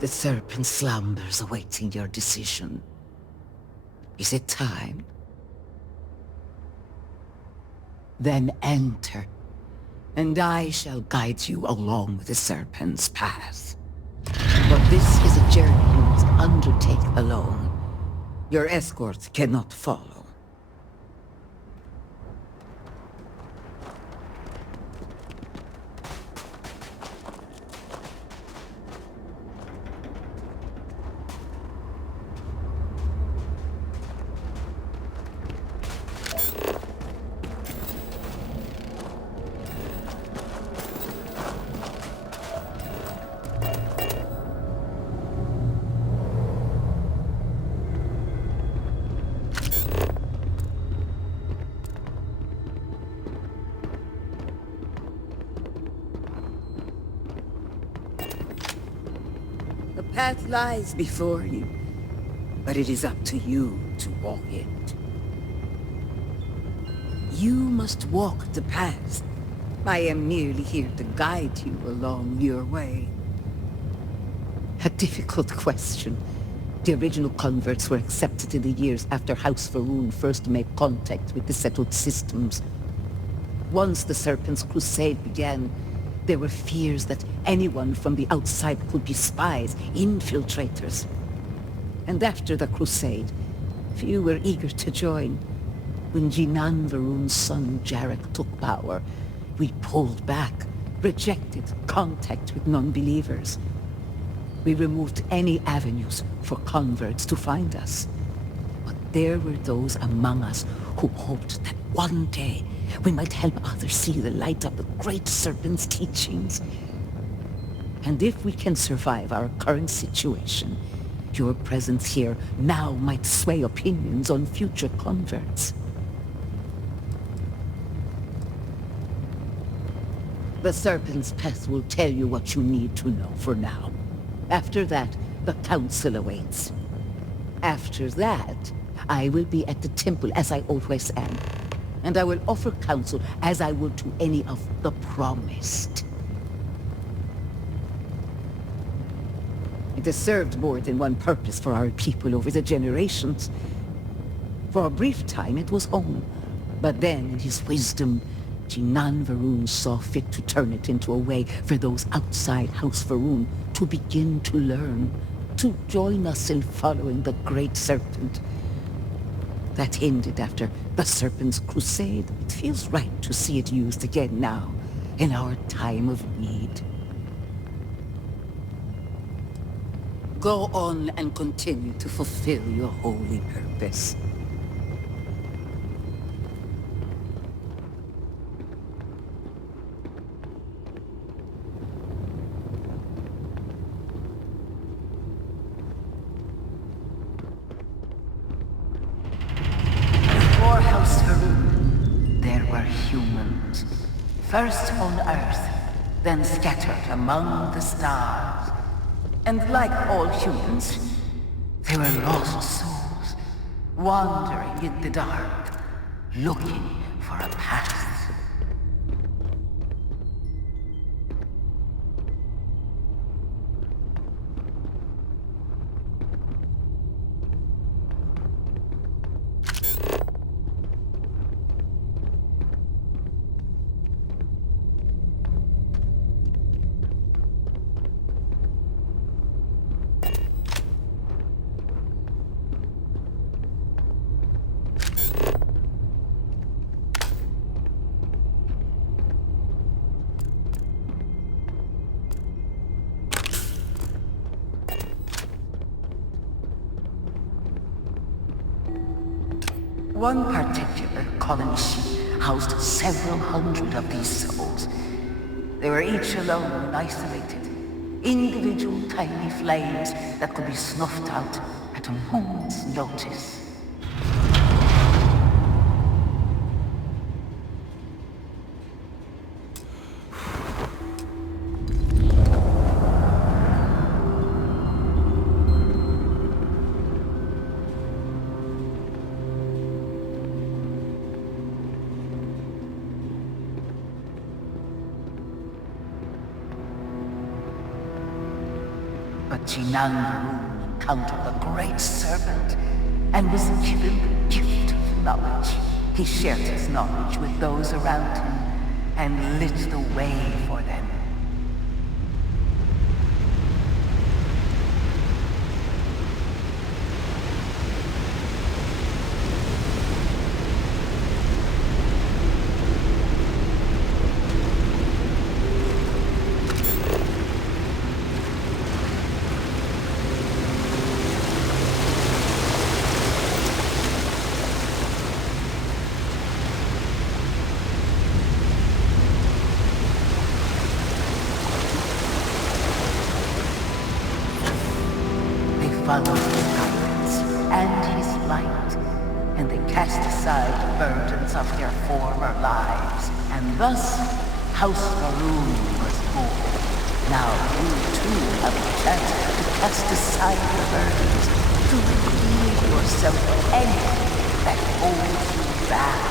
The serpent slumbers awaiting your decision. Is it time? Then enter, and I shall guide you along the serpent's path. But this is a journey you must undertake alone. Your escort cannot follow. The path lies before you, but it is up to you to walk it. You must walk the path. I am merely here to guide you along your way. A difficult question. The original converts were accepted in the years after House Faroon first made contact with the settled systems. Once the Serpent's Crusade began, there were fears that anyone from the outside could be spies, infiltrators. And after the Crusade, few were eager to join. When Jinan Varun's son Jarek took power, we pulled back, rejected contact with non-believers. We removed any avenues for converts to find us. But there were those among us who hoped that one day we might help others see the light of the Great Serpent's teachings. And if we can survive our current situation, your presence here now might sway opinions on future converts. The Serpent's Path will tell you what you need to know for now. After that, the Council awaits. After that, I will be at the temple as I always am. And I will offer counsel as I would to any of the promised. It has served more than one purpose for our people over the generations. For a brief time it was home, but then in his wisdom, Jinan Varun saw fit to turn it into a way for those outside House Varun to begin to learn, to join us in following the Great Serpent. That ended after the Serpent's Crusade. It feels right to see it used again now, in our time of need. Go on and continue to fulfill your holy purpose. Before House Faroon, there were humans. First on Earth, then scattered among the stars. And like all humans, they were lost souls, wandering in the dark, looking for a path. One particular colony ship housed several hundred of these souls. They were each alone and isolated, individual tiny flames that could be snuffed out at a moment's notice. But Chinangaru encountered the great serpent and was given the gift of knowledge. He shared his knowledge with those around him and lit the way for them. Followed his guidance and his light, and they cast aside the burdens of their former lives. And thus, House Maroon was born. Now you too have a chance to cast aside the burdens, to relieve yourself of anything that holds you back.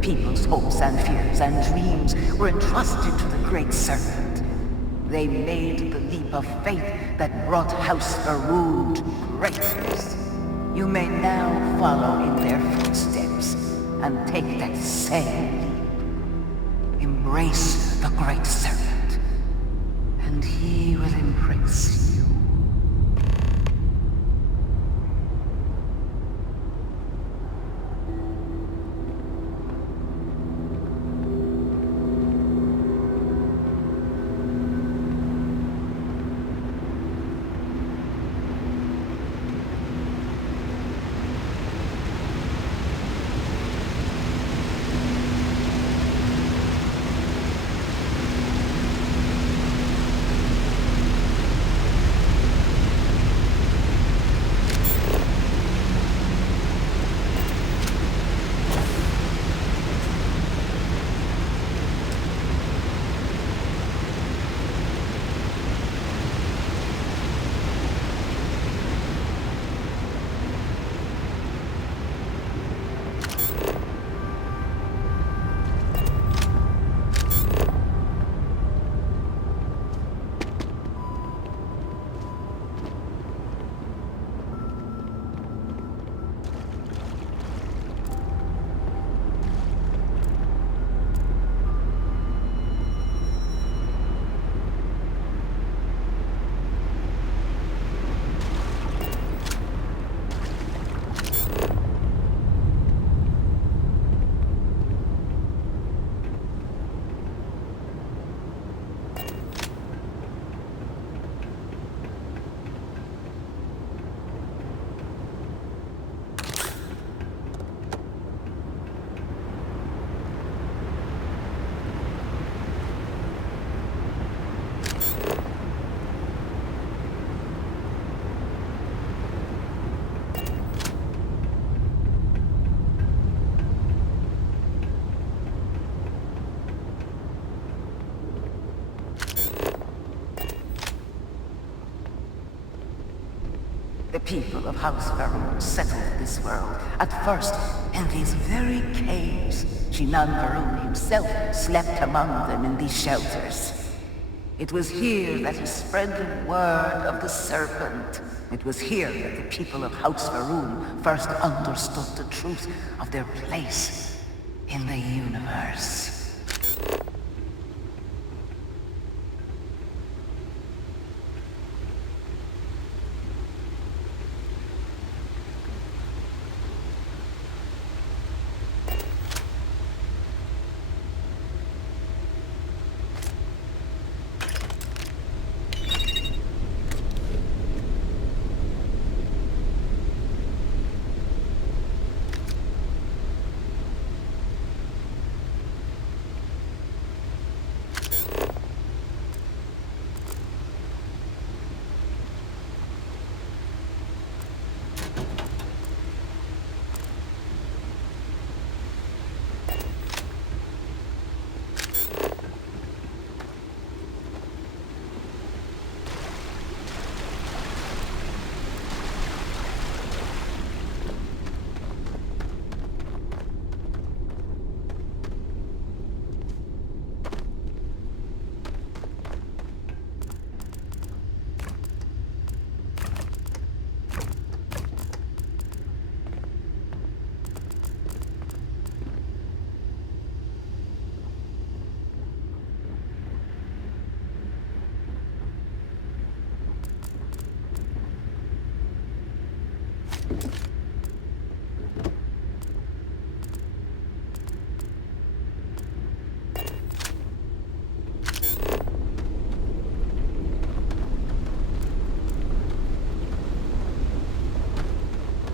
People's hopes and fears and dreams were entrusted to the Great Serpent. They made the leap of faith that brought House Faroon to greatness. You may now follow in their footsteps and take that same leap. Embrace the Great Serpent, and he will embrace you. The people of House Varun settled this world, at first in these very caves. Shinan Varun himself slept among them in these shelters. It was here that he spread the word of the serpent. It was here that the people of House Varun first understood the truth of their place in the universe.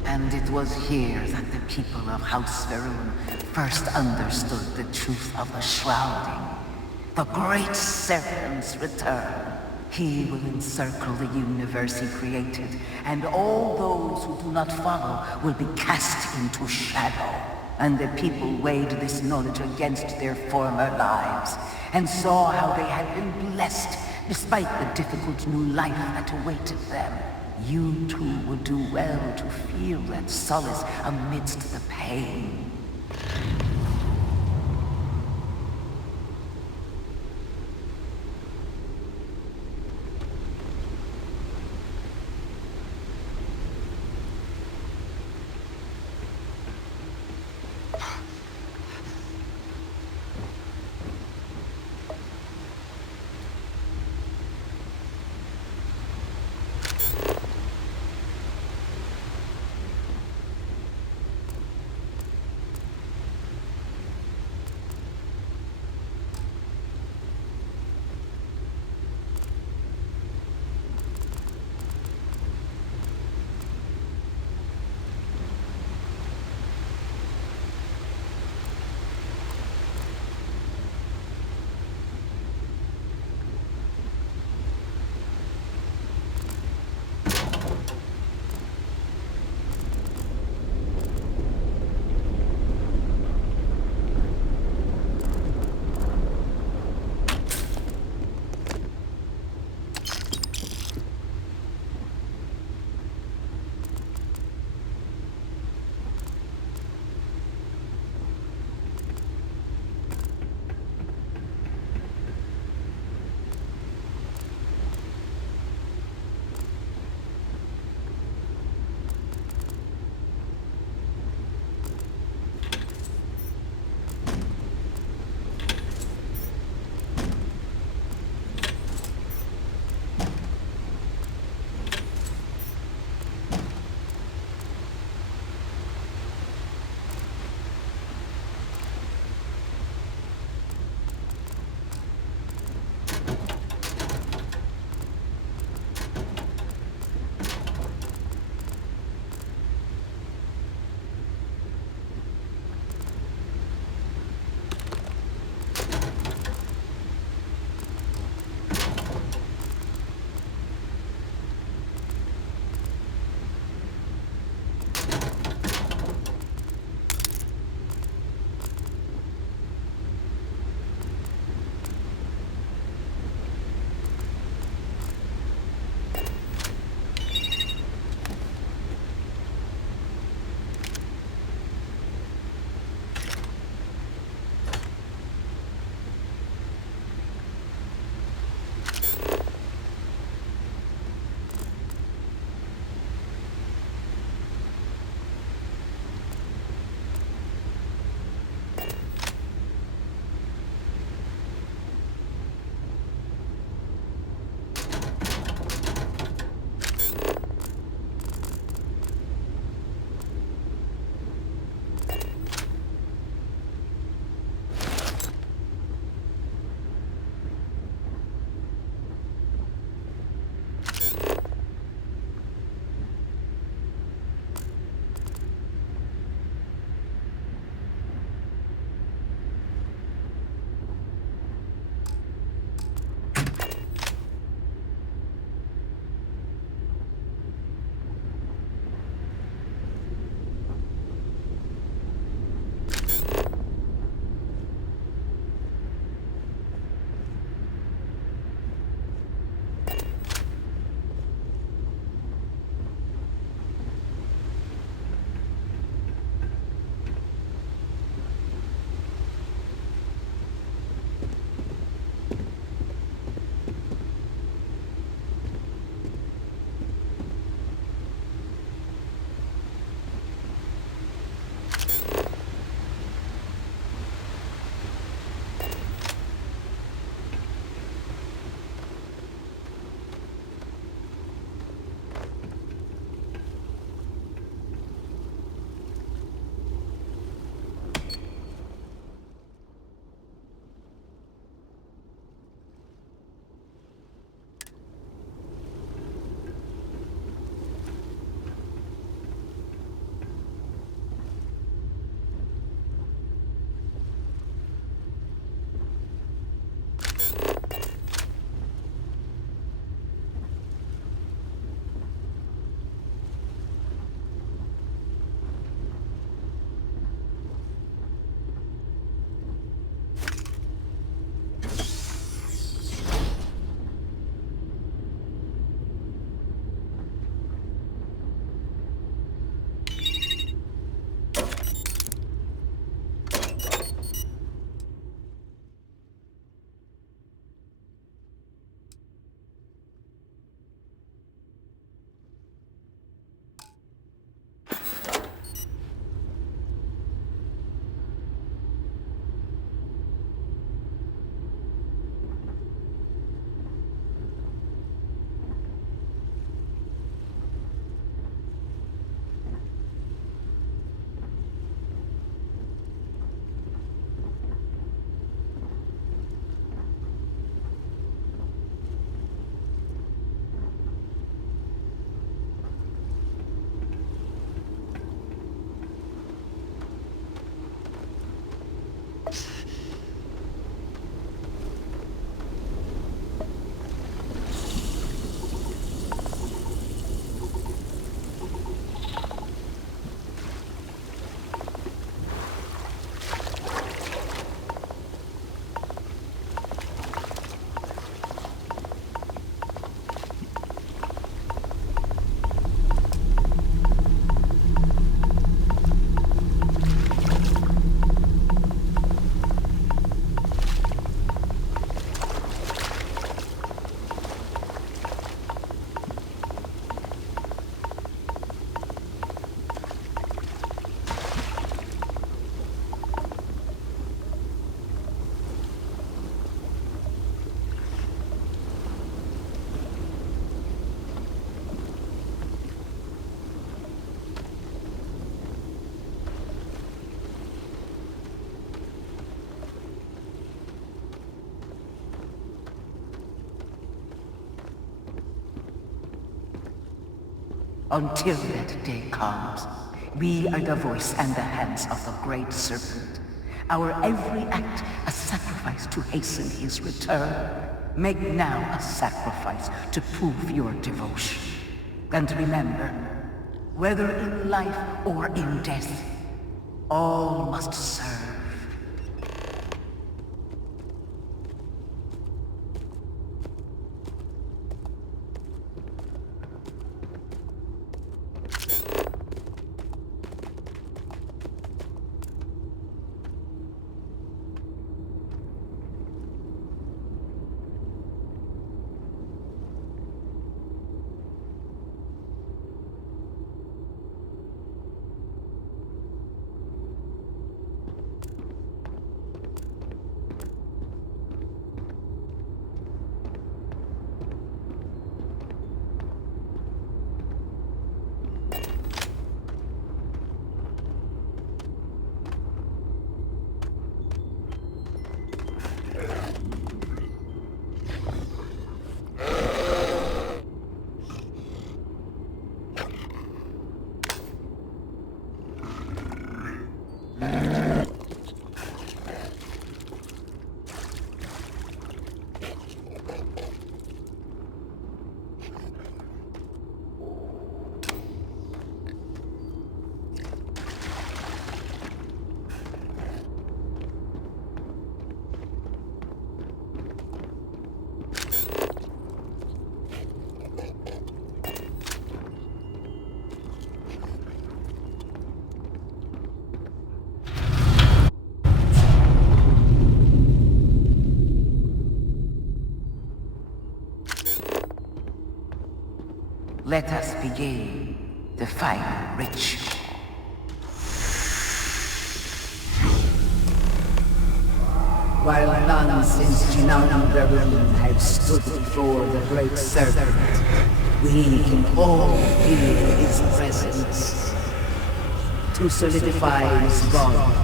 And it was here that the people of House Varun first understood the truth of the shrouding. The great serpent's return. He will encircle the universe he created, and all those who do not follow will be cast into shadow. And the people weighed this knowledge against their former lives, and saw how they had been blessed despite the difficult new life that awaited them. You too would do well to feel that solace amidst the pain. Until that day comes, we are the voice and the hands of the Great Serpent. Our every act a sacrifice to hasten his return. Make now a sacrifice to prove your devotion. And remember, whether in life or in death, all must serve. Let us begin the final ritual. While none since Verun have stood before the Great Serpent, we can all feel his presence. To solidify his bond,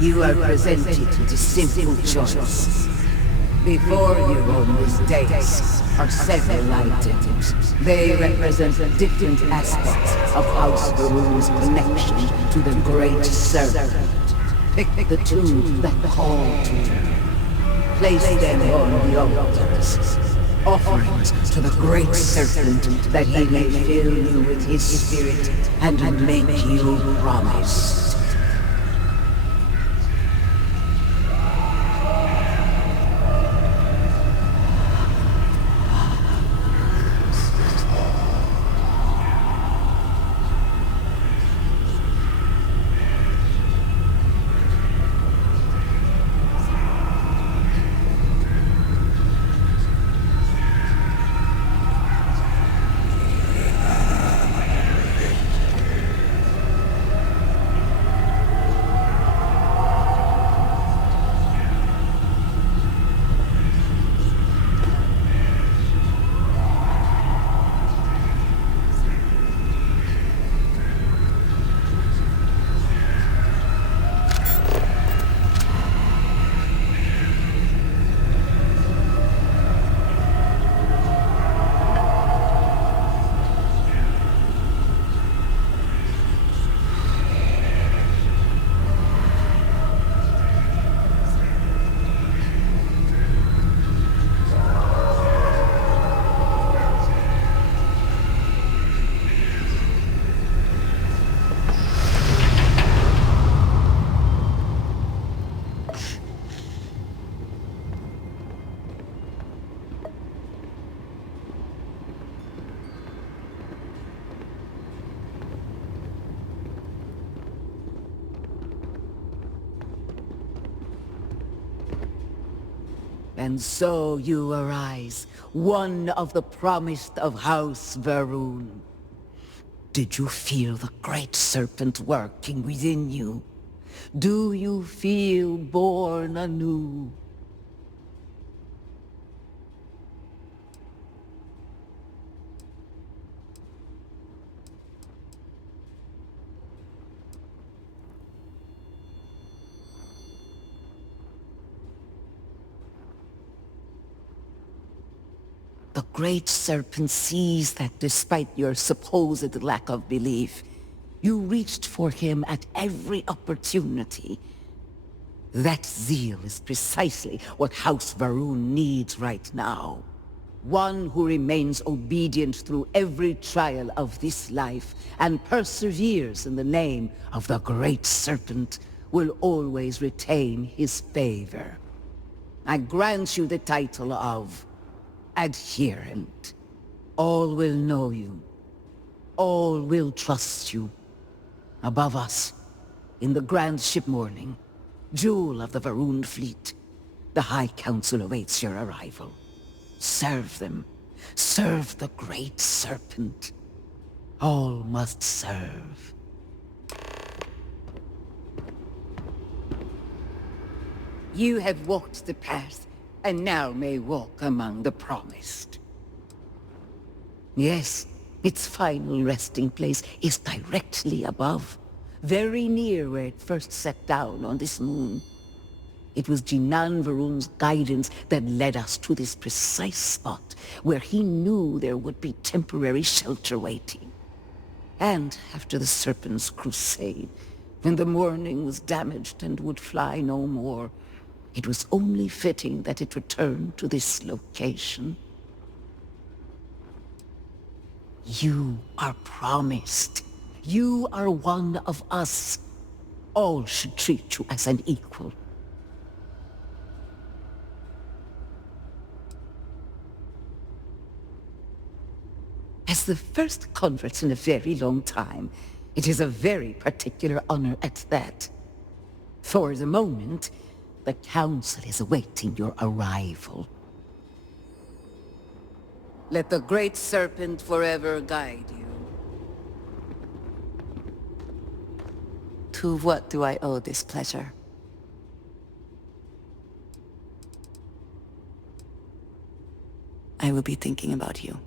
you are presented with a simple choice. Before you on this dais are several items. They represent different aspects of House Verun's connection to the Great Serpent. Pick the two that call to you. Place them on the altars. Offerings to the Great Serpent that he may fill you with his spirit and make you promise. And so you arise, one of the promised of House Verun. Did you feel the Great Serpent working within you? Do you feel born anew? The Great Serpent sees that despite your supposed lack of belief, you reached for him at every opportunity. That zeal is precisely what House Varun needs right now. One who remains obedient through every trial of this life and perseveres in the name of the Great Serpent will always retain his favor. I grant you the title of Adherent. All will know you. All will trust you. Above us, in the Grand Ship Morning, jewel of the Varun fleet, the High Council awaits your arrival. Serve them. Serve the Great Serpent. All must serve. You have walked the path, and now may walk among the promised. Yes, its final resting place is directly above, very near where it first set down on this moon. It was Jinan Varun's guidance that led us to this precise spot, where he knew there would be temporary shelter waiting. And after the Serpent's crusade, when the morning was damaged and would fly no more, it was only fitting that it return to this location. You are promised. You are one of us. All should treat you as an equal. As the first converts in a very long time, it is a very particular honor at that. For the moment, the Council is awaiting your arrival. Let the Great Serpent forever guide you. To what do I owe this pleasure? I will be thinking about you.